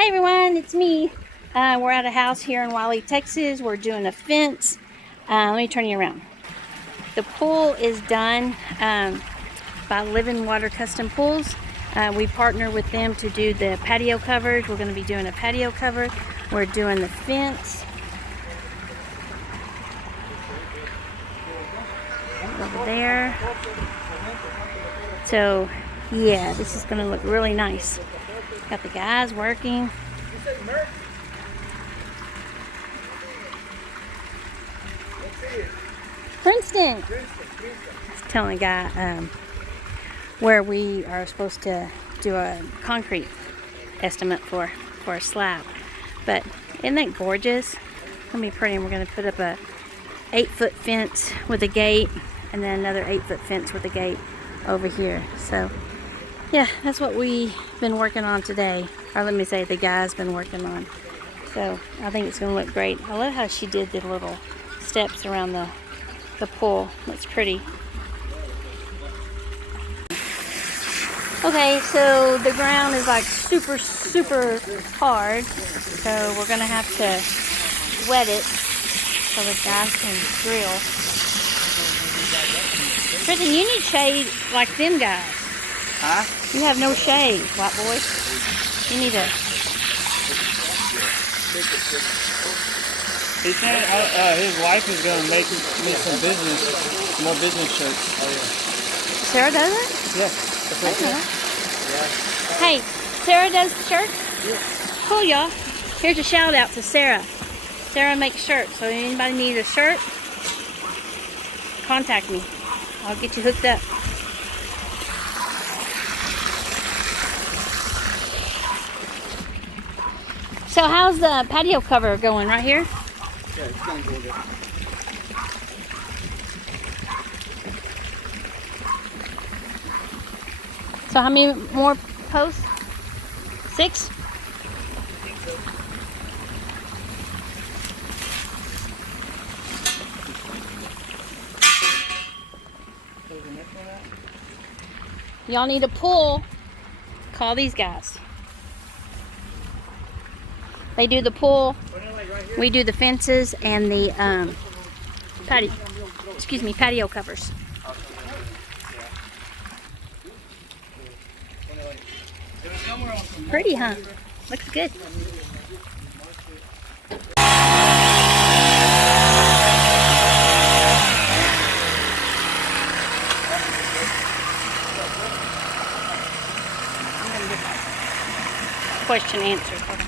Hi everyone, it's me. We're at a house here in Wiley, Texas. We're doing a fence. Let me turn you around. The pool is done by Living Water Custom Pools. We partner with them to do the patio covers. We're going to be doing a patio cover. We're doing the fence over there. So yeah, this is going to look really nice. Got the guys working. Princeton. Telling a guy where we are supposed to do a concrete estimate for a slab. But isn't that gorgeous? It's gonna be pretty. And we're gonna put up a 8-foot fence with a gate, and then another 8-foot fence with a gate over here. So yeah, that's what we've been working on today. Or let me say, the guy's been working on. So I think it's gonna look great. I love how she did the little steps around the pool. Looks pretty. Okay, so the ground is like super hard, so we're gonna have to wet it so the guys can drill. Tristan, you need shade like them guys. Huh? You have no shade, white boy. You need a... He said his wife is going to make me some more business shirts. Oh, yeah. Sarah does it? Yeah. I don't know. Hey, Sarah does shirts? Yeah. Cool, y'all. Here's a shout out to Sarah. Sarah makes shirts, so anybody need a shirt, contact me. I'll get you hooked up. So how's the patio cover going right here? Yeah, it's going to go good. So how many more posts? 6? Y'all need a pool, call these guys. They do the pool, we do the fences and the patio covers. Pretty, huh? Looks good. Question answered. Hold on.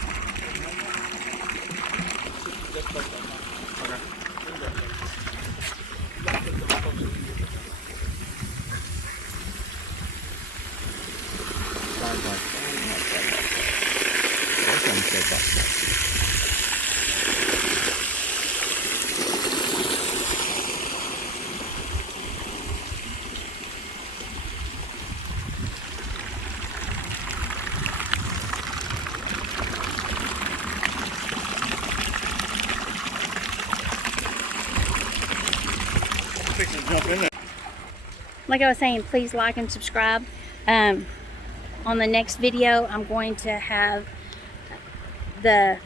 Jump in there. Like I was saying, please like and subscribe. On the next video, I'm going to have the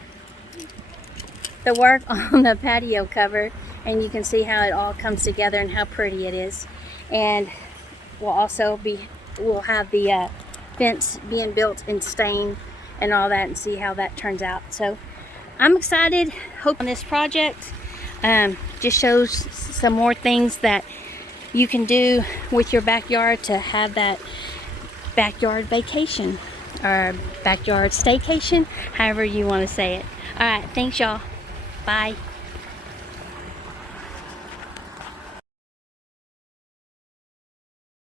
work on the patio cover, and you can see how it all comes together and how pretty it is. And we'll have the fence being built and stain and all that, and see how that turns out. So I'm excited. Hope on this project just shows some more things that you can do with your backyard to have that backyard vacation or backyard staycation, however you want to say it. All right, thanks y'all. Bye.